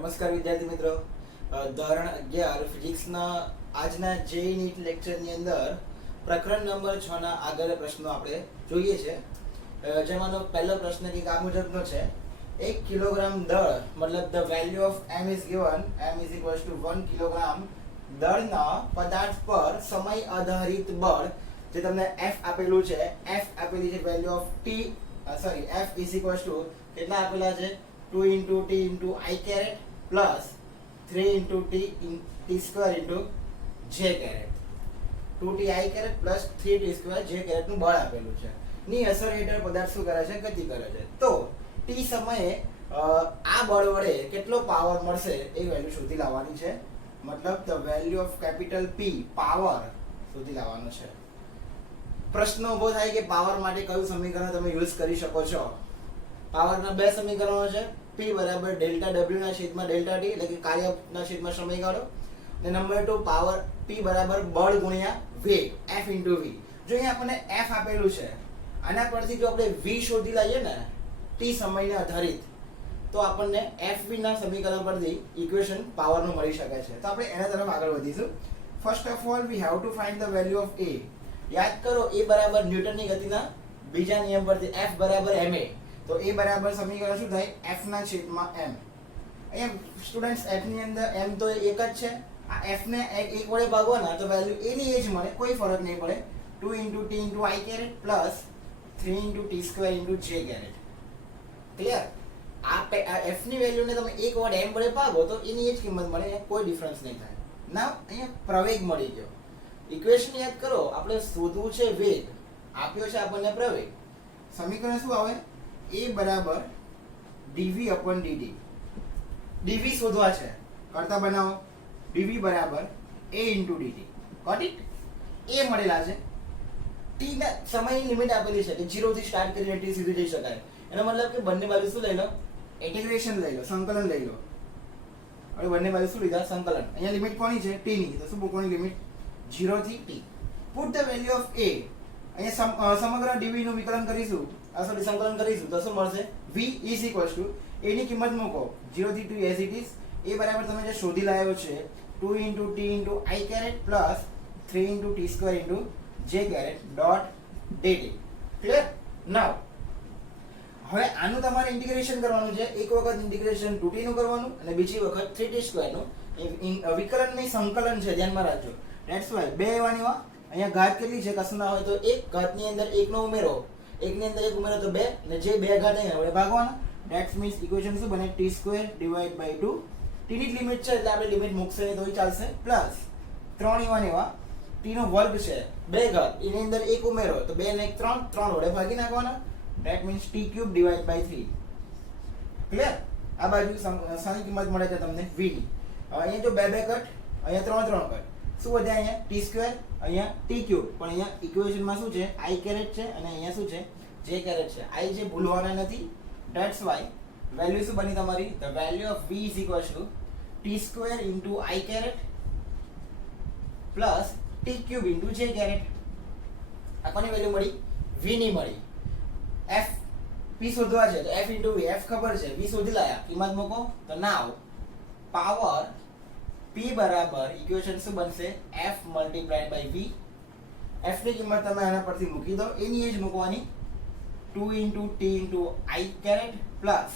નમસ્કાર વિદ્યાર્થી મિત્રો, ધોરણ 11 ફિઝિક્સના આજના જે નીટ લેક્ચરની અંદર પ્રકરણ નંબર 6 ના આગળ પ્રશ્નો આપણે જોઈએ છે. જેમાંનો પહેલો પ્રશ્ન કંઈક આ મુજબનો છે. 1 કિલોગ્રામ દળ મતલબ the value of m is given, m is equals to 1 kilogram દળના પદાર્થ પર સમય આધારિત બળ, જે તમને f આપેલું છે, f આપેલી છે value of t f is equals to કેટલા આપેલા છે 2 into t into I caret plus 3 into t square into j caret. 2t I caret plus 3t square j caret નું બળ આપેલું છે. ની અસર હેઠળ પદાર્થ શું કરે છે? ગતિ કરે છે. તો t સમયે આ બળ વડે કેટલો પાવર મળશે એ વેલ્યુ શોધી લાવવાની છે. મતલબ the value of capital P power શોધી લાવવાનો છે. પ્રશ્ન ઉભો થાય કે પાવર માટે કયું સમીકરણ તમે યુઝ કરી શકો છો. પાવરના બે સમીકરણો છે. P બરાબર ડેલ્ટા W ના છેદમાં ડેલ્ટા T, એટલે કે કાર્યના છેદમાં સમયગાળો. અને નંબર 2 પાવર P બરાબર બળ ગુણ્યા વેગ F into V. જો અહીંયા આપણને F આપેલું છે, આના પરથી જો આપણે V શોધી લઈએ ને T સમયને આધારિત, તો આપણને FV ના સમીકરણ પરથી ઇક્વેશન પાવરનું મળી શકે છે. તો આપણે એના તરફ આગળ વધીશું. First of all we have to find the value of A. યાદ કરો A બરાબર ન્યૂટનની ગતિના બીજા નિયમ પરથી F બરાબર ma. તો A બરાબર સમીકરણ શું થાય? F ના છેદમાં m. અહીંયા સ્ટુડન્ટ્સ F ની અંદર m તો એક જ છે. આ F ને એક વડે ભાગવાના તો વેલ્યુ A ની એ જ મળે, કોઈ ફરક નહીં પડે. 2 into t into I caret plus 3 into t square into j caret. Clear? આ F ની વેલ્યુને તમે એક વડે m વડે ભાગો તો એની એ જ કિંમત મળે, કોઈ ડિફરન્સ નહીં થાય. નાવ અહીંયા પ્રવેગ મળી ગયો. ઇક્વેશન યાદ કરો, આપણે શોધવું છે વેગ, આપ્યો છે આપણને પ્રવેગ. સમીકરણ શું આવે? A બરાબર dv upon dt. dv શોધવા છે, કરતા બનાવો. dv બરાબર a into dt. Got it? a મળેલા છે. t ના સમયની લિમિટ આપેલી છે કે 0 થી સ્ટાર્ટ કરીને t સુધી જઈ શકાય. એનો મતલબ કે બંને બાજુ શું લઈ લો? ઇન્ટિગ્રેશન લઈ લો, સંકલન લઈ લો. હવે બંને બાજુ શું લીધા? સંકલન. અહીંયા લિમિટ કોની છે? t ની. તો શું મૂકવાની લિમિટ? 0 થી t. Put the value of a. અહીંયા સમગ્ર dv નું વિકલન કરીશું, સંકલન કરીશું તો શું મળશે? v is equals to a ની કિંમત મૂકો 0 થી 2 as it is. a બરાબર તમે જે શોધી લાવ્યો છે 2 into t into I caret plus 3 into t square into j caret dot dt. Clear? Now હવે આનું તમારે ઇન્ટિગ્રેશન કરવાનું છે. એક વખત ઇન્ટિગ્રેશન 2t નું કરવાનું અને બીજી વખત 3t square નું. વિકલન નહીં સંકલન છે, ધ્યાનમાં રાખજો. ધેટ્સ વાય બે એવાની વા અહીંયા ઘાત કેટલી છે? કશું ના હોય તો એક ઘાતની અંદર એકનો ઉમેરો, એકની અંદર એક ઉમેરો તો બે, અને જે બે ઘાત અહીંયા વડે ભાગવાના. ધેટ્સ મીન્સ ઇક્વેશન શું બને? t square divided by 2. t ની લિમિટ છે એટલે આપણે લિમિટ મૂકશે નહીં તોય ચાલશે. પ્લસ 3 એવા t નો વર્ગ છે, બે ઘાત, એની અંદર એક ઉમેરો તો 2 ને 1 3, 3 વડે ભાગી નાખવાના. That means t cube divided by 3. Clear? આ બાજુ સાની કિંમત મળે છે તમને? v ની. હવે અહીંયા જો બે બે કટ, અહીંયા 3 3 કટ, શું વધે? અહીંયા t square, અહીંયા t cube. પણ અહીંયા ઇક્વેશનમાં શું છે? I caret છે અને અહીંયા શું છે? j caret છે. I જે ભૂલવાના નથી. ધેટ્સ વાય વેલ્યુ શું બની તમારી? The value of v is equal to t square into I caret plus t cube into j caret. આ કોની વેલ્યુ મળી? v ની મળી. f p શોધવા છે તો f into v. f ખબર છે, v શોધી લાયા, કિંમત મૂકો. તો નાવ પાવર p બરાબર ઇક્વેશન શું બનશે? f multiplied by v. f ની કિંમત તમે આના પરથી મૂકી દો, એની એ જ મૂકવાની. 2 into t into I caret plus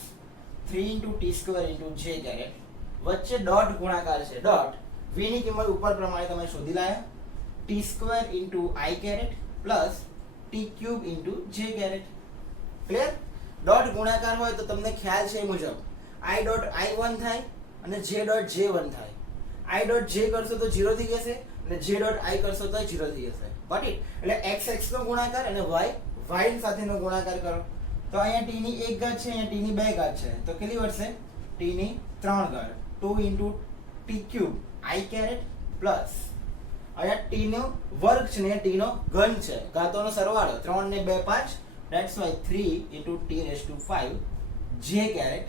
3 into t square into j caret. વચ્ચે ડોટ ગુણાકાર છે, ડોટ. v ની કિંમત ઉપર પ્રમાણે તમે શોધી લાયા. t square into I caret plus t cube into j caret. Clear? Dot ગુણાકાર હોય તો તમને ખ્યાલ છે એ મુજબ I ડોટ I1 થાય અને j ડોટ J1 થાય. I ડોટ J કરશો તો 0 થઈ જશે અને j ડોટ I કરશો તો 0 થઈ જશે. Got it? એટલે x x નો ગુણાકાર અને y y સાથેનો ગુણાકાર કરો તો અહીંયા t ની એક ઘાત છે, અહીંયા t ની બે ઘાત છે, તો કેટલી વધશે? t ની 3 ઘાત. 2 into t cube I caret plus અહીંયા t નો વર્ગ છે ને t નો ઘન છે, ઘાતોનો સરવાળો 3 ને 2 5. That's why 3 into t raised to 5 j caret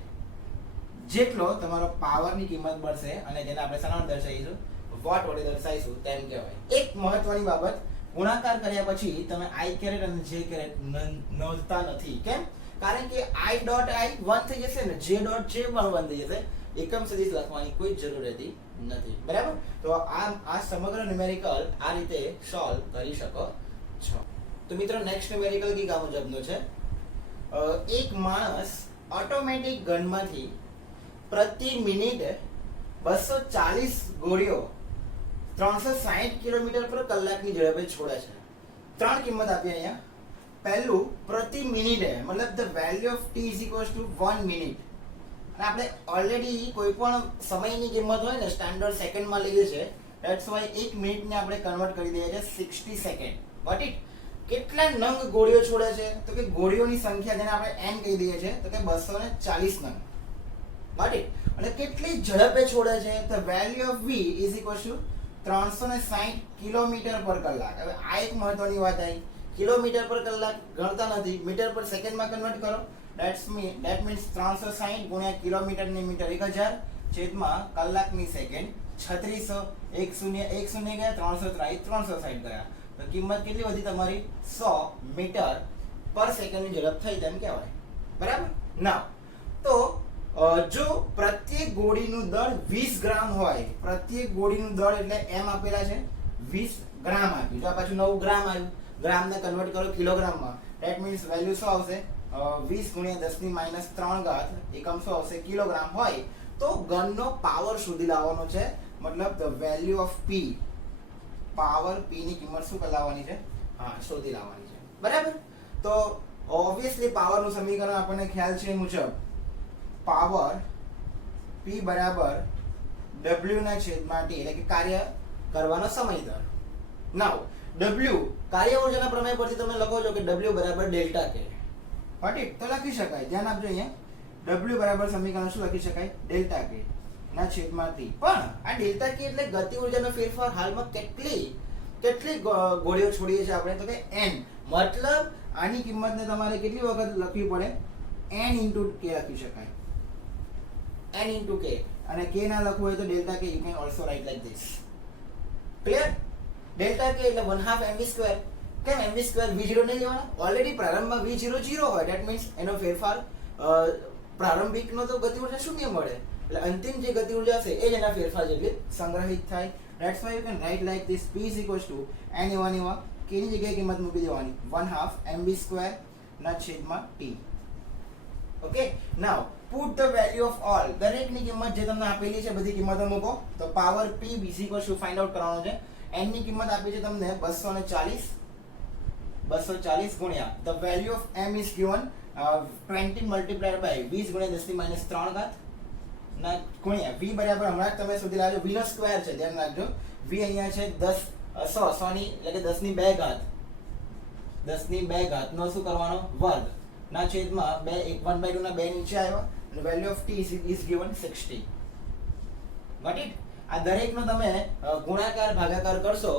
જેટલો તમારો પાવરની કિંમત મળશે. અને જેને આપણે સનાન દર્શાવીશું, વોટ વડે દર્શાવીશું તેમ કહેવાય. એક મહત્વની બાબત, ગુણાકાર કર્યા પછી તમે I caret અને j caret નોંધતા નથી. કેમ? કારણ કે I ડોટ I 1 થઈ જશે ને j ડોટ J પણ 1 થઈ જશે. એકમ સદિશ લખવાની કોઈ જરૂર રહેતી નથી. બરાબર? તો આ સમગ્ર ન્યુમેરિકલ આ રીતે સોલ્વ કરી શકો છો. તો મિત્રો નેક્સ્ટ ન્યુમેરિકલ કઈક આ મુજબનો છે. એક માણસ ઓટોમેટિક ગનમાંથી પ્રતિ મિનિટે 240 ગોળીઓ 360 કિલોમીટર પર કલાકની ઝડપે છોડે છે. ત્રણ કિંમત આપી અહીંયા. પહેલું પ્રતિ મિનિટે, મતલબ the value of t is equals to 1 minute. અને આપણે ઓલરેડી કોઈ પણ સમયની કિંમત હોય ને સ્ટાન્ડર્ડ સેકન્ડમાં લઈએ છે. ધેટ્સ વાય 1 મિનિટને આપણે કન્વર્ટ કરી દઈએ છીએ 60 સેકન્ડ. What it? કેટલા નંગ ગોળીઓ છોડે છે? તો કે ગોળીઓની સંખ્યા જેને આપણે n કહી દઈએ છીએ, તો કે 240 નંગ. What it? અને કેટલી ઝડપે છોડે છે? The value of v is equals to 360 kilometre પર કલાક. હવે આ એક મહત્વની વાત આવી. કિલોમીટર પર કલાક ગણતા નથી, મીટર પર સેકન્ડમાં કન્વર્ટ કરો. ધેટ મીન્સ 360 ગુણ્યા કિલોમીટરની મીટર 1000 છેદમાં કલાકની સેકન્ડ 3600. 1 0 ગયા, 360 ગયા. તો કિંમત કેટલી વધી તમારી? 100 મીટર પર સેકન્ડની ઝડપ થઈ તેમ કહેવાય. બરાબર? નાવ તો જો પ્રત્યેક ગોળીનું દળ 20 ગ્રામ હોય, પ્રત્યેક ગોળીનું દળ એટલે એમ આપેલા છે 20 ગ્રામ આપ્યું. જો આ પાછું 9 ગ્રામ આવ્યું, ગ્રામને કન્વર્ટ કરો કિલોગ્રામમાં. ધેટ મીન્સ વેલ્યુ શું આવશે? 20 ગુણ્યા 10⁻³ એકમ શું આવશે? કિલોગ્રામ હોય. તો ગનનો પાવર શોધી લાવવાનો છે, મતલબ the value of p, power p ની કિંમત શું લાવવાની છે? શોધી લાવવાની છે. બરાબર? તો ઓબ્વિયસલી પાવરનું સમીકરણ આપણને ખ્યાલ છે મુજબ પાવર p બરાબર w ના છેદમાં t, એટલે કે કાર્ય કરવાનો સમય દર. નાઉ w કાર્ય ઊર્જાના પ્રમેય પરથી તમે લખો છો કે w બરાબર ડેલ્ટા k. રાઈટ? તો લખી શકાય, ધ્યાન આપજો અહીંયા. w બરાબર સમીકરણ શું લખી શકાય? ડેલ્ટા k ના છેદમાં t. પણ આ ડેલ્ટા k એટલે ગતિ ઊર્જાનો ફેરફાર. હાલમાં કેટલી ગોળીઓ છોડીએ છીએ આપણે? તો કે n. મતલબ આની કિંમતને તમારે કેટલી વખત લખવી પડે? n into k લખી શકાય. n into k. અને k ના લખવું હોય તો delta k you can also write like this. Clear? Delta k એટલે 1/2 mv². કેમ mv² v0 નહીં લેવાના? ઓલરેડી પ્રારંભમાં v0 0 હોય. ધેટ મીન્સ એનો ફેરફાર પ્રારંભિકનો તો ગતિ ઊર્જા શૂન્ય મળે. એટલે અંતિમ જે ગતિ ઊર્જા હશે એ જ એના ફેરફાર જેટલી સંગ્રહિત થાય. That's why you can write like this. p is equals to n એવા k ની જગ્યાએ કિંમત મૂકી દેવાની 1/2 mv² ના છેદમાં t. Okay, now put the value of all. દરેકની કિંમત જે તમને આપેલી છે બધી કિંમતો મૂકો. તો power p is equals to find out કરવાનો છે. n ની કિંમત આપી છે તમને 240 ગુણ્યા the value of m is given 20 multiplied by 20 ગુણ્યા 10⁻³ ના ગુણ્યા v બરાબર હમણાં જ તમે શોધી લાવજો. v નો સ્ક્વેર છે, ધ્યાન રાખજો. v અહીંયા છે 100 ની એટલે કે 10⁻². 10⁻² નો શું કરવાનો? વર્ગ ના છેદમાં 1/2 ના 2 નીચે આવ્યો અને value of t is given 60. Got it? આ દરેકનો તમે ગુણાકાર ભાગાકાર કરશો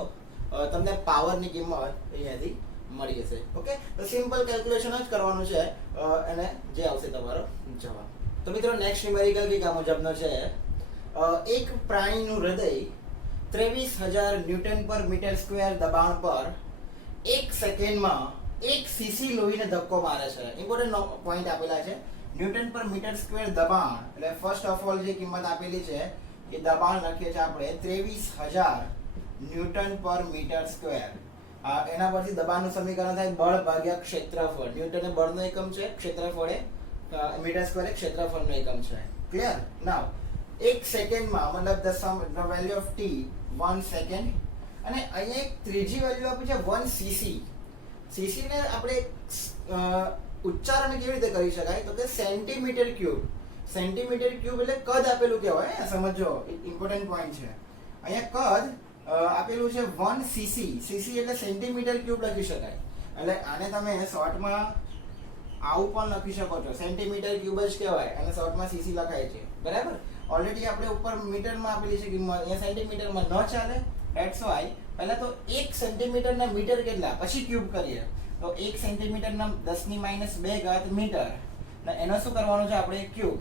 તમને પાવરની કિંમત અહીંયાથી મળી જશે. ઓકે, તો સિમ્પલ કેલ્ક્યુલેશન જ કરવાનું છે અને જે આવશે તમારો જવાબ. તો મિત્રો નેક્સ્ટ ન્યુમેરિકલ કંઈક આ મુજબનો છે. એક પ્રાણીનું હૃદય 23,000 ન્યૂટન પર મીટર સ્ક્વેર દબાણ પર 1 સેકન્ડમાં 1 સીસી લોહીને ધક્કો મારે છે. ઇમ્પોર્ટન્ટ પોઈન્ટ આપેલા છે. ન્યૂટન પર મીટર સ્ક્વેર દબાણ એટલે ફર્સ્ટ ઓફ ઓલ જે કિંમત આપેલી છે એ દબાણ લખીએ છીએ આપણે 23,000 ન્યૂટન પર મીટર સ્ક્વેર. એના પરથી દબાણનું સમીકરણ થાય બળ ભાગ્યા ક્ષેત્રફળ. ન્યૂટન એ બળનો એકમ છે, ક્ષેત્રફળ એ મીટર સ્ક્વેર એ ક્ષેત્રફળનો એકમ છે. ક્લિયર? નાઉ 1 સેકન્ડમાં મતલબ the value of t 1 second. અને અહીંયા એક ત્રીજી વેલ્યુ આપી છે 1 સીસી. સીસી ને આપણે ઉચ્ચારણ કેવી રીતે કરી શકાય? તો કે સેન્ટીમીટર ક્યુબ. સેન્ટીમીટર ક્યુબ એટલે કદ આપેલું કહેવાય. સમજો, ઇમ્પોર્ટન્ટ પોઈન્ટ છે. અહીંયા કદ આપેલું છે 1 સીસી. સીસી એટલે સેન્ટીમીટર ક્યુબ લખી શકાય. એટલે આને તમે શોર્ટમાં આવું પણ લખી શકો છો, સેન્ટીમીટર ક્યુબ જ કહેવાય અને શોર્ટમાં સીસી લખાય છે. બરાબર? ઓલરેડી આપણે ઉપર મીટરમાં આપેલી છે કિંમત, અહીંયા સેન્ટીમીટરમાં ન ચાલે. ધેટ્સ વાય પહેલા તો 1 સેન્ટીમીટરના મીટર કેટલા, પછી ક્યુબ કરીએ. તો 1 સેન્ટીમીટરના 10⁻² મીટર. એનો શું કરવાનું છે આપણે? ક્યુબ.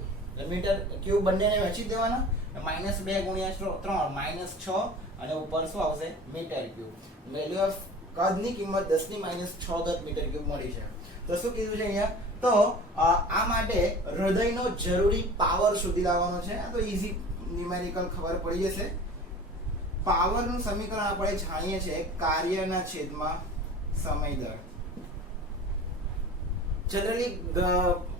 મીટર ક્યુબ બંનેને વહેંચી દેવાના. -2 ગુણ્યા 3 -6 અને ઉપર શું આવશે? Metre cube. વેલ્યુ ઓફ કદની કિંમત 10⁻6 મીટર ક્યુબ મળી છે. તો શું કીધું છે અહીંયા? તો આ માટે હૃદયનો જરૂરી પાવર શોધી લાવવાનો છે. આ તો ઈઝી ન્યુમેરિકલ ખબર પડી જશે. પાવરનું સમીકરણ આપણે જાણીએ છીએ કાર્યના છેદમાં સમય દર. જનરલી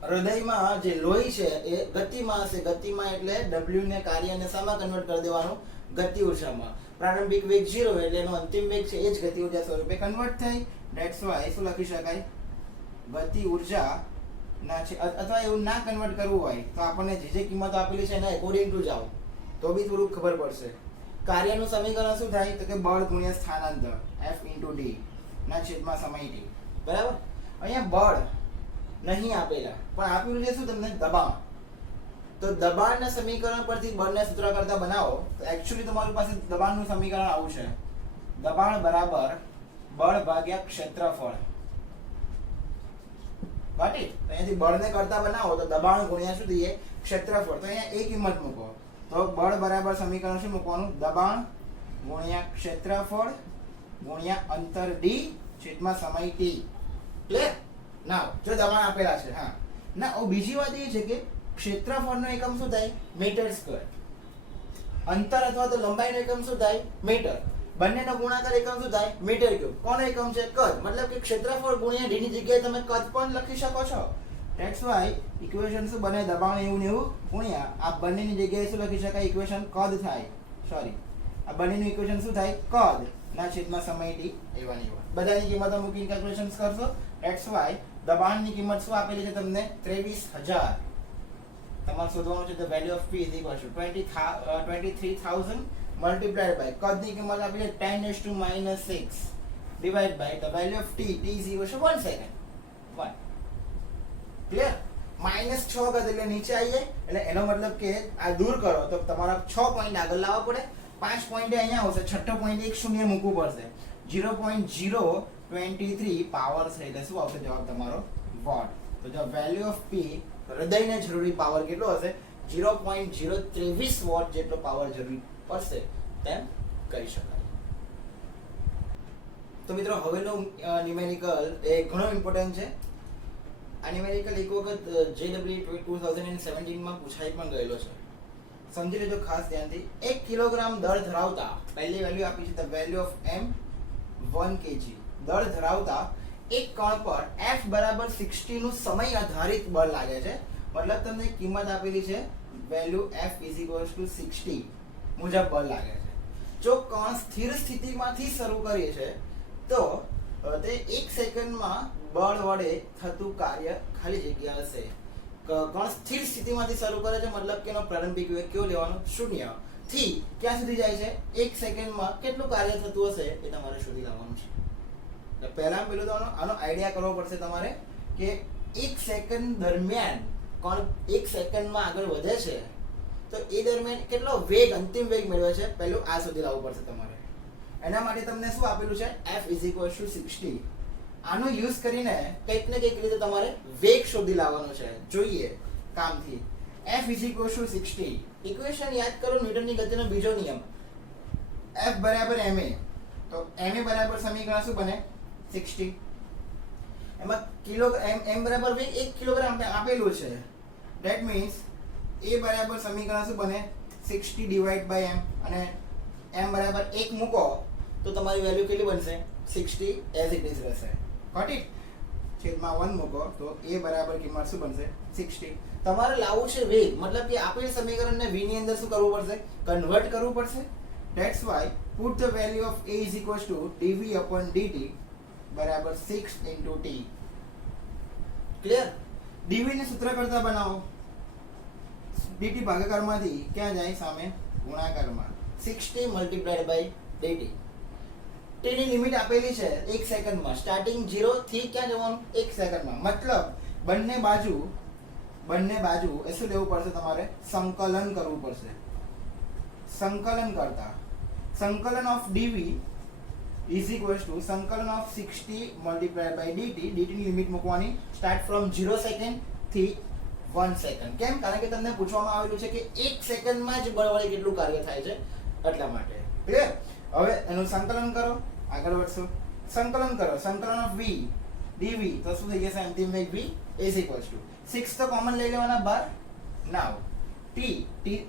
હૃદયમાં જે લોહી છે એ ગતિમાં હશે. ગતિમાં એટલે W ને કાર્યને શામાં કન્વર્ટ કરી દેવાનું? ગતિ ઉર્જામાં. પ્રારંભિક વેગ 0 એટલે એનો અંતિમ વેગ છે એ જ ગતિ ઉર્જા સ્વરૂપે કન્વર્ટ થાય. ધેટ્સ વાય શું લખી શકાય? ગતિ ઉર્જા ના છે. અથવા એવું ના કન્વર્ટ કરવું હોય તો આપણને જે કિંમતો આપેલી છે એના એકોર્ડિંગ ટુ જાઓ તો બી થોડું ખબર પડશે. કાર્યનું સમીકરણ શું થાય? તો કે બળ ગુણ્યા સ્થાનાંતર F * d ના છેદમાં સમય t. બરાબર. અહીંયા બળ નહીં આપેલા પણ આપેલું છે શું તમને? દબાણ. તો દબાણના સમીકરણ પરથી બળને સૂત્ર કરતા બનાવો તો એક્ચ્યુઅલી તમારી પાસે દબાણનું સમીકરણ આવું છે. દબાણ બરાબર બળ ભાગ્યા ક્ષેત્રફળ. Got it? તો અહીંયાથી બળને કરતા બનાવો તો દબાણ ગુણ્યા શું થઈએ? ક્ષેત્રફળ. તો અહીંયા એ કિંમત મૂકો તો બળ બરાબર સમીકરણ શું મૂકવાનું? દબાણ ગુણ્યા ક્ષેત્રફળ ગુણ્યા અંતર d છેદમાં સમય t. ક્લિયર? નાઉ જો દબાણ આપેલા છે. હા ના બીજી વાત એ છે કે ક્ષેત્રફળનો એકમ શું થાય? Metre square. અંતર અથવા તો લંબાઈનો એકમ શું થાય? મીટર. બંનેનો ગુણાકાર એકમ શું થાય? Metre cube. કોનો એકમ છે? કદ. મતલબ કે ક્ષેત્રફળ ગુણ્યા d ની જગ્યાએ તમે કદ પણ લખી શકો છો. ધેટ્સ વાય ઇક્વેશન શું બને? દબાણ એવું ને એવું ગુણ્યા આ બંનેની જગ્યાએ શું લખી શકાય? ઇક્વેશન કદ થાય. સોરી, આ બંનેનું ઇક્વેશન શું થાય? કદ ના છેદમાં સમય t એવાની વાત. બધાની કિંમતો મૂકીને કેલ્ક્યુલેશન્સ કરશો. ધેટ્સ વાય દબાણની કિંમત શું આપેલી છે તમને? 23000. તમારે શોધવાનું છે the value of p is equal to 23,000 multiplied by કદની કિંમત આપેલી છે 10⁻⁻6 divided by the value of t is equal to 1 second. 1. Clear? -6 કદ એટલે નીચે આવી જાય એટલે એનો મતલબ કે આ દૂર કરો તો તમારા 6 પોઈન્ટ આગળ લાવવા પડે. 5 પોઈન્ટ અહીંયા આવશે. છઠ્ઠો પોઈન્ટ એક શૂન્ય મૂકવું પડશે. 0.023 પાવર છે એટલે શું આવશે જવાબ તમારો? વોટ. તો જો વેલ્યુ ઓફ p હૃદયને જરૂરી પાવર કેટલો હશે? 0.023 વોટ જેટલો પાવર જરૂરી પડશે તેમ કહી શકાય. તો મિત્રો હવેનો ન્યુમેરિકલ એ ઘણો ઇમ્પોર્ટન્ટ છે. આ ન્યુમેરિકલ એક વખત JEE 2017 માં પૂછાઈ પણ ગયેલો છે. સમજી લેજો ખાસ ધ્યાનથી. 1 કિલોગ્રામ દળ ધરાવતા પહેલી વેલ્યુ આપી છે the value of m 1 kg દળ ધરાવતા એક કણ પર F બરાબર 60 નું સમય આધારિત બળ લાગે છે. મતલબ તમને કિંમત આપેલી છે વેલ્યુ F = 60 મુજબ બળ લાગે છે. જો કણ સ્થિર સ્થિતિમાંથી શરૂ કરીએ છે તો તે 1 સેકન્ડમાં બળ વડે થતું કાર્ય ખાલી જગ્યા હશે. કણ સ્થિર સ્થિતિમાંથી શરૂ કરે છે મતલબ કે એનો પ્રારંભિક વેગ કેવો લેવાનો? 0 થી ક્યાં સુધી જાય છે? 1 સેકન્ડમાં કેટલું કાર્ય થતું હશે એ તમારે શોધી લાવવાનું છે. પહેલું તો આનો આઈડિયા કરવો પડશે તમારે કે 1 સેકન્ડ દરમિયાન કોણ 1 સેકન્ડમાં આગળ વધે છે તો એ દરમિયાન કેટલો વેગ અંતિમ વેગ મેળવે છે પહેલું આ સુધી લાવવું પડશે તમારે. એના માટે તમને શું આપેલું છે? F = 60. આનો યુઝ કરીને કંઈક ને કંઈક રીતે તમારે વેગ શોધી લાવવાનો છે. જોઈએ કામથી. F = 60. ઇક્વેશન યાદ કરો ન્યૂટનની ગતિનો બીજો નિયમ. F બરાબર ma. તો ma બરાબર સમીકરણ શું બને? 60. એમાં m બરાબર વેગ 1 કિલોગ્રામ આપેલું છે. ધેટ મીન્સ a બરાબર સમીકરણ શું બને? 60 ડિવાઇડ બાય m અને m બરાબર 1 મૂકો તો તમારી વેલ્યુ કેટલી બનશે? 60 એઝ ઇટ ઇઝ રહેશે. Got it? છેદમાં 1 મૂકો તો a બરાબર કિંમત શું બનશે? 60. તમારે લાવવું છે વેગ મતલબ કે આપેલ સમીકરણને v ની અંદર શું કરવું પડશે? કન્વર્ટ કરવું પડશે. That's why put the value of a = dv/dt બરાબર 6 * t. ક્લિયર? dv ને સૂત્ર કરતા બનાવો. dt ભાગાકારમાંથી ક્યાં જાય? સામે ગુણાકારમાં. 60 × dt. t ની લિમિટ આપેલી છે 1 સેકન્ડમાં. સ્ટાર્ટિંગ 0 થી ક્યાં જવાનું? 1 સેકન્ડમાં. મતલબ બંને બાજુ એ શું લેવું પડશે તમારે? સંકલન કરવું પડશે. સંકલન કરતા સંકલન ઓફ dv = સંકલન ઓફ 60 × dt. dt ની લિમિટ મૂકવાની સ્ટાર્ટ ફ્રોમ 0 સેકન્ડ થી 1 સેકન્ડ. કેમ? કારણ કે તમને પૂછવામાં આવેલું છે કે 1 સેકન્ડમાં જ બળ વડે કેટલું કાર્ય થાય છે એટલા માટે. ક્લિયર? હવે એનું સંકલન કરો, આગળ વધશો. સંકલન કરો. સંકલન ઓફ v dv તો શું થઈ જશે અંતિમ વેગ v is equals to 6 તો કોમન લઈ લેવાના બાર. નાવ t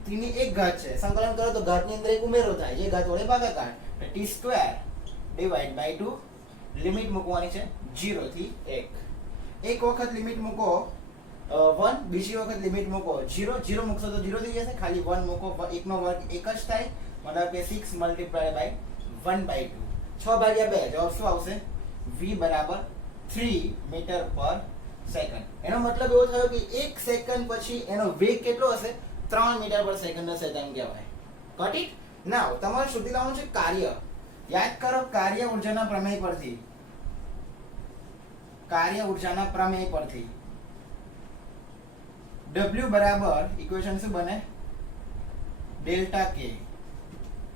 ની એક ઘાત છે, સંકલન કરો તો ઘાતની અંદર એક ઉમેરો થાય, જે ઘાત વડે ભાગાકાર t square divide by 2. Limit મૂકવાની છે 0 થી 1. એક વખત લિમિટ મૂકો 1, બીજી વખત લિમિટ મૂકો 0. 0 મૂકશો તો 0 થઈ જશે, ખાલી 1 મૂકો 1 નો વર્ગ 1 જ થાય, મતલબ કે 6 મલ્ટીપ્લાય બાય 1/2. 6 ભાગ્યા 2 જવાબ શું આવશે? v બરાબર 3 મીટર પર સેકન્ડ. એનો મતલબ એવો થયો કે 1 સેકન્ડ પછી એનો વેગ કેટલો હશે? 3 મીટર પર સેકન્ડ હશે, તેમ કહેવાય. Got it? નાઉ તમારે શોધી લાવવાનું છે કાર્ય. યાદ કરો કાર્ય ઊર્જાના પ્રમેય પરથી. કાર્ય ઊર્જાના પ્રમેય પરથી W બરાબર ઇક્વેશન શું બને? Delta k.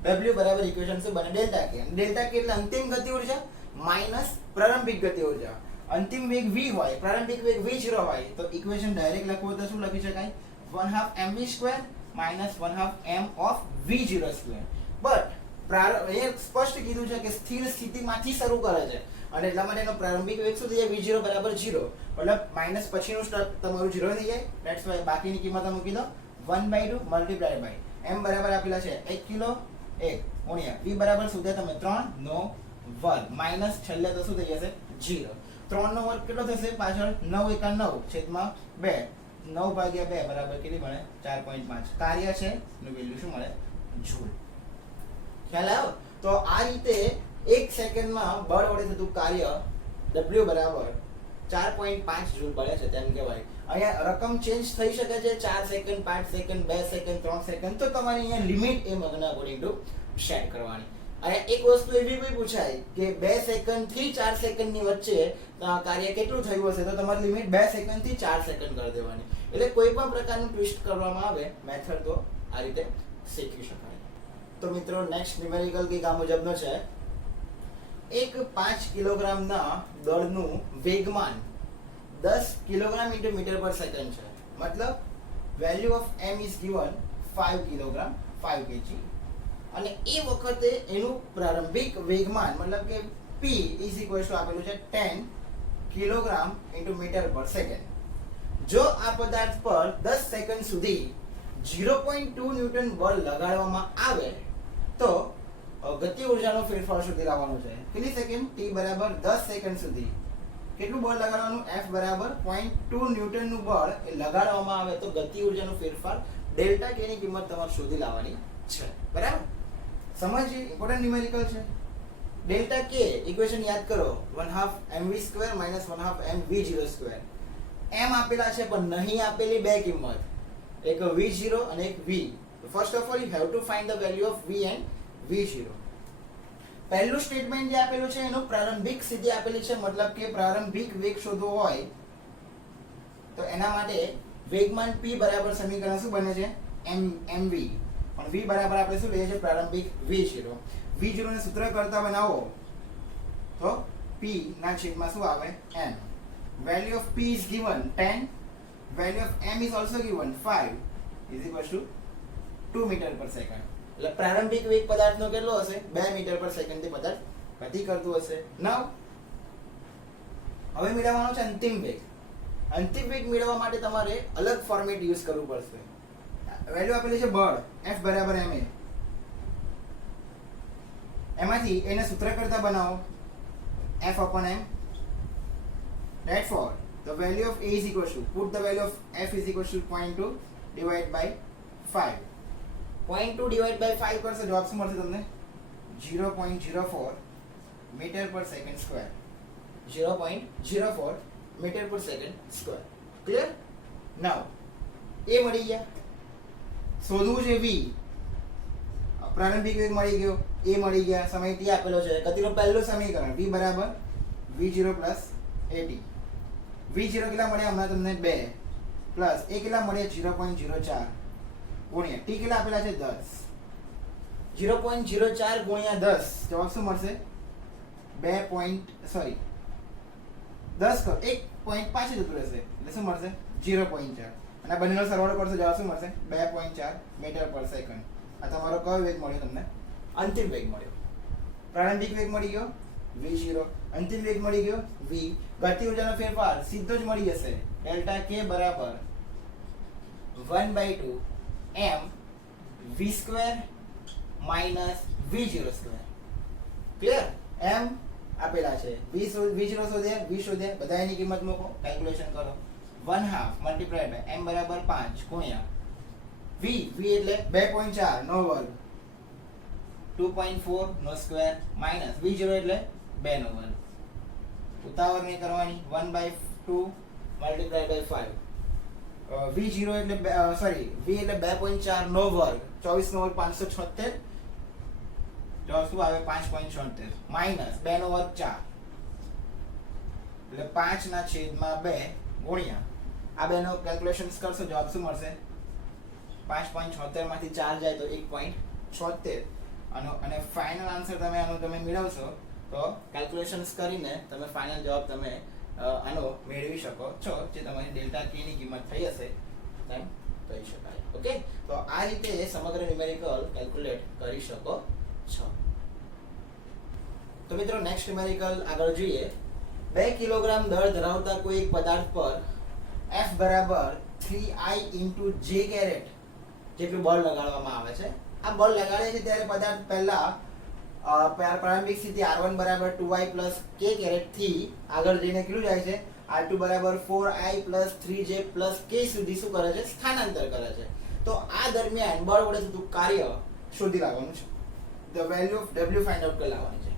W બરાબર ઇક્વેશન શું બને? Delta k. ડેલ્ટા k એટલે અંતિમ ગતિ ઊર્જા માઈનસ પ્રારંભિક ગતિ ઊર્જા. અંતિમ વેગ v હોય, પ્રારંભિક વેગ v0 હોય, તો ઇક્વેશન ડાયરેક્ટ લખવું તો શું લખી શકાય? 1/2 mv² minus 1/2 m of v0². But એ સ્પષ્ટ કીધું છે કે સ્થિર સ્થિતિમાંથી શરૂ કરે છે, અને એટલા માટે એનો પ્રારંભિક વેગ શું થઈ જાય? v0 બરાબર 0. મતલબ માઈનસ પછીનું સ્ટેપ તમારું 0 થઈ જાય. ધેટ્સ વાય બાકીની કિંમત મૂકી દો 1/2 મલ્ટીપ્લાય બાય m બરાબર આપેલા છે 1 કિલો 1 ગુણ્યા v બરાબર શું થાય તમે? 3 નો વર્ગ માઈનસ છેલ્લે તો શું થઈ જશે? 0. 3 નો વર્ગ કેટલો થશે પાછળ? 9 એકા 9 છેદમાં 2. 9 ભાગ્યા 2 બરાબર કેટલી મળે? 4.5. કાર્ય છે નું વેલ્યુ શું મળે? જૂલ. ખ્યાલ આવ્યો? તો આ રીતે 1 સેકન્ડમાં બળ વડે થતું કાર્ય W બરાબર 4.5 જૂલ બળે છે, તેમ કહેવાય. અહીંયા રકમ ચેન્જ થઈ શકે છે, 4 સેકન્ડ 5 સેકન્ડ 2 સેકન્ડ 3 સેકન્ડ. તો તમારે અહીંયા લિમિટ એ મગના અકોર્ડિંગ ટુ સેટ કરવાની. અહીંયા એક વસ્તુ એવી પણ પૂછાય કે 2 સેકન્ડ થી 4 સેકન્ડની વચ્ચે કાર્ય કેટલું થયું હશે, તો તમારી લિમિટ 2 સેકન્ડ થી 4 સેકન્ડ કરી દેવાની. એટલે કોઈ પણ પ્રકારનું ટ્વિસ્ટ કરવામાં આવે મેથડ તો આ રીતે શીખી શકાય. તો મિત્રો નેક્સ્ટ ન્યુમેરિકલ કંઈક આ મુજબનો છે. એક 5 કિલોગ્રામના દળનું વેગમાન 10 કિલોગ્રામ ઇન્ટુ મીટર પર સેકન્ડ છે. મતલબ value of m is given 5 kilogram 5 kg, અને એ વખતે એનું પ્રારંભિક વેગમાન મતલબ કે p ઇઝ ઇક્વલ ટુ આપેલું છે 10 કિલોગ્રામ ઇન્ટુ મીટર પર સેકન્ડ. જો આ પદાર્થ પર 10 સેકન્ડ સુધી 0.2 ન્યૂટન બળ લગાડવામાં આવે તો ગતિ ઊર્જાનો ફેરફાર શોધી લાવવાનો છે. કેટલી સેકન્ડ? t બરાબર 10 સેકન્ડ સુધી કેટલું બળ લગાડવાનું? f બરાબર 0.2 ન્યૂટનનું બળ એ લગાડવામાં આવે તો ગતિ ઊર્જાનો ફેરફાર ડેલ્ટા k ની કિંમત તમારે શોધી લાવવાની છે. બરાબર? સમજીએ, ઇમ્પોર્ટન્ટ ન્યુમેરિકલ છે. ડેલ્ટા k ઇક્વેશન યાદ કરો 1/2 mv² minus 1/2 mv0². m આપેલા છે પણ નહીં આપેલી બે કિંમત, એક v0 અને એક v. First of all you have to find the value of v and v0. પહેલું સ્ટેટમેન્ટ જે આપેલું છે એનું પ્રારંભિક સ્થિતિ આપેલી છે, મતલબ કે પ્રારંભિક વેગ શોધવો હોય તો એના માટે વેગમાન p બરાબર સમીકરણ શું બને છે? mv. પણ v બરાબર આપણે શું લઈએ છીએ? પ્રારંભિક v0. v0 ને સૂત્ર કરતા બનાવો તો p ના છેદમાં શું આવે? m. value of p is given 10, value of m is also given 5 is equal to 2 meter per second. એટલે પ્રારંભિક વેગ પદાર્થનો કેટલો હશે? 2 મીટર પર સેકન્ડ થી પદાર્થ ગતિ કરતું હશે. નાઉ હવે મેળવવાનો છે અંતિમ વેગ. અંતિમ વેગ મેળવવા માટે તમારે અલગ ફોર્મેટ યુઝ કરવું પડશે. વેલ્યુ આપેલી છે બળ F બરાબર ma. એમાંથી એને સૂત્ર કરતા બનાવો F upon m. Therefore the value of a is equal to, put the value of f is equal to 0.2 divided by 5. 0.2 divided by 5 કરશો જવાબ શું મળશે તમને? 0.04 મીટર પર સેકન્ડ સ્ક્વેર. 0.04 મીટર પર સેકન્ડ સ્ક્વેર. ક્લિયર? નાઉ એ મળી ગયા. શોધવું છે v. પ્રારંભિક વેગ મળી ગયો, a મળી ગયા, સમય t આપેલો છે. ગતિનું પહેલું સમીકરણ v બરાબર v0 plus at. v0 કેટલા મળ્યા હમણાં તમને? 2 પ્લસ a કેટલા મળ્યા? 0.04 ગુણ્યા t કેટલા આપેલા છે? 10. 0.04 ગુણ્યા 10 જવાબ શું મળશે? 10 કરો 1 પાછું જતું રહેશે એટલે શું મળશે? 0.4. અને બંનેનો સરવાળો કરશો જવાબ શું મળશે? 2.4 મીટર પર સેકન્ડ. આ તમારો કયો વેગ મળ્યો તમને? અંતિમ વેગ મળ્યો. પ્રારંભિક વેગ મળી ગયો, v0 અંતિમ વેગ મળી ગયો v ગતિ ઊર્જાનો ફેરફાર સીધો જ મળી જશે ડેલ્ટા k બરાબર 1/2 m v² minus v0 square clear m આપેલા છે v0 શોધે v શોધે બધા એની કિંમત મૂકો કેલ્ક્યુલેશન કરો 1/2 મલ્ટીપ્લાઈડ બાય m બરાબર 5 ગુણ્યા v એટલે 2.4 નો વર્ગ 2.4 નો સ્ક્વેર માઈનસ v0 એટલે 2 નો વર્ગ ઉતાવળ નહીં કરવાની 1/2 મલ્ટીપ્લાઈડ બાય 5 v0 એટલે સોરી v એટલે 2.4 નો વર્ગ 24 નો વર્ગ 576 તો શું આવે 5.76 માઈનસ 2 નો વર્ગ 4 એટલે 5 ના છેદમાં 2 ગુણ્યા આ બેનો કેલ્ક્યુલેશન્સ કરશો જવાબ શું મળશે 5.76 માંથી 4 જાય તો 1.76 અને ફાઇનલ આન્સર તમે આનો તમે મેળવશો તો કેલ્ક્યુલેશન્સ કરીને તમે ફાઇનલ જવાબ તમે આનો મેળવી શકો છો જે તમારી ડેલ્ટા k ની કિંમત થઈ હશે તેમ કહી શકાય ઓકે તો આ રીતે સમગ્ર ન્યુમેરિકલ કેલ્ક્યુલેટ કરી શકો છો તો મિત્રો નેક્સ્ટ ન્યુમેરિકલ આગળ જોઈએ 2 કિલોગ્રામ દળ ધરાવતા કોઈ એક પદાર્થ પર F બરાબર 3I × J કેરેટ જેટલું બળ લગાડવામાં આવે છે આ બળ લગાડે છે ત્યારે પદાર્થ પહેલા પ્રારંભિક સ્થિતિ R1 બરાબર 2I + K કેરેટ થી આગળ જઈને કેટલું જાય છે R2 બરાબર 4I + 3J + K સુધી શું કરે છે સ્થાનાંતર કરે છે તો આ દરમિયાન બળ વડે થતું કાર્ય શોધી લાવવાનું છે the value of W find out કરી લાવવાની છે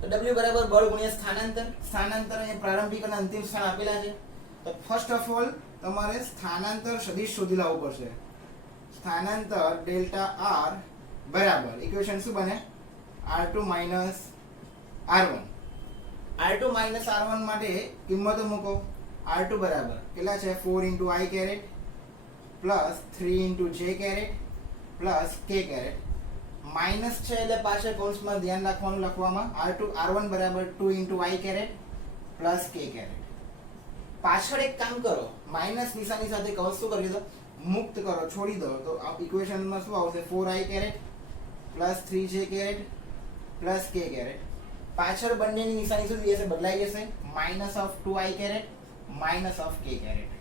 તો W બરાબર બળ ગુણ્યા સ્થાનાંતર અને પ્રારંભિક અને અંતિમ સ્થાન આપેલા છે તો ફર્સ્ટ ઓફ ઓલ તમારે સ્થાનાંતર સદિશ શોધી લાવવું પડશે સ્થાનાંતર ડેલ્ટા R બરાબર ઇક્વેશન શું બને R2 - R1 R2 - R1 માટે કિંમતો મૂકો R2 બરાબર કેટલા છે 4 × I caret plus 3 × J caret plus K caret minus છે એટલે પાછળ કૌંસમાં ધ્યાન રાખવાનું લખવામાં R1 બરાબર 2 × I caret plus K caret પાછળ એક કામ કરો માઈનસ નિશાની સાથે કૌંસ શું કરી દો મુક્ત કરો છોડી દો તો આ ઇક્વેશનમાં શું આવશે 4I caret plus 3J caret plus K caret પાછળ બંનેની નિશાની શું થઈ જશે બદલાઈ જશે -2I કેરેટ -K કેરેટ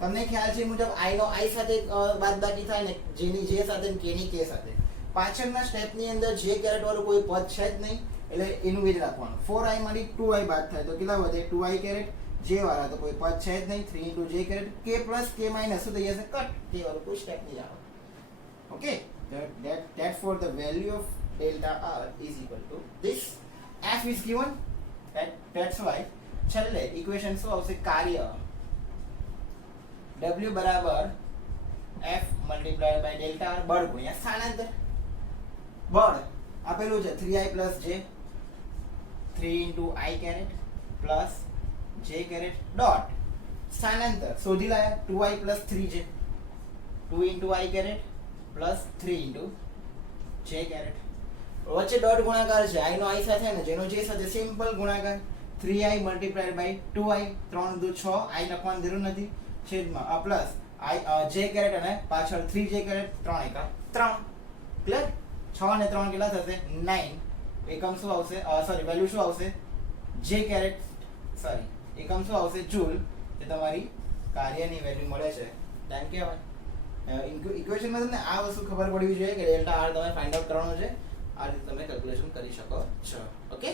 તમને ખ્યાલ છે મુજબ I નો I સાથે બાદબાકી થાય ને J ની J સાથે ને K ની K સાથે પાછળના સ્ટેપની અંદર J કેરેટ વાળું કોઈ પદ છે જ નહીં એટલે એનું જ રાખવાનું 4I માંથી 2I બાદ થાય તો કેટલા વધે 2I કેરેટ J વાળા તો કોઈ પદ છે જ નહીં 3 × J caret K plus K minus શું થઈ જશે કટ K વાળું કોઈ સ્ટેપ નહીં આવે okay that for the value of delta R is equal to this F is given that's why છેલ્લે ઇક્વેશન શું આવશે કાર્ય W બરાબર F multiplied by delta R બળ ગુણ્યા સ્થાનાંતર બળ આપેલું છે 3I + J 3 × I caret plus J caret dot સ્થાનાંતર શોધી લાયા 2I + 3J 2 × I caret plus 3 × J caret વચ્ચે ડોટ ગુણાકાર છે I નો I સાથે ને J નો J સાથે સિમ્પલ ગુણાકાર 3I multiplied by 2I 3 × 6 I લખવાની જરૂર નથી છેદમાં પ્લસ J કેરેટ અને પાછળ 3J કેરેટ 3 × 3 ક્લિયર 6 અને 3 કેટલા થશે 9 એકમ શું આવશે સોરી વેલ્યુ શું આવશે J કેરેટ સોરી એકમ શું આવશે જૂલ જે તમારી કાર્યની વેલ્યુ મળે છે ટાઈમ કહેવાય ઇક્વેશનમાં તમને આ વસ્તુ ખબર પડવી જોઈએ કે ડેલ્ટા R તમે ફાઇન્ડ આઉટ કરવાનો છે આ રીતે તમે કેલ્ક્યુલેશન કરી શકો છો ઓકે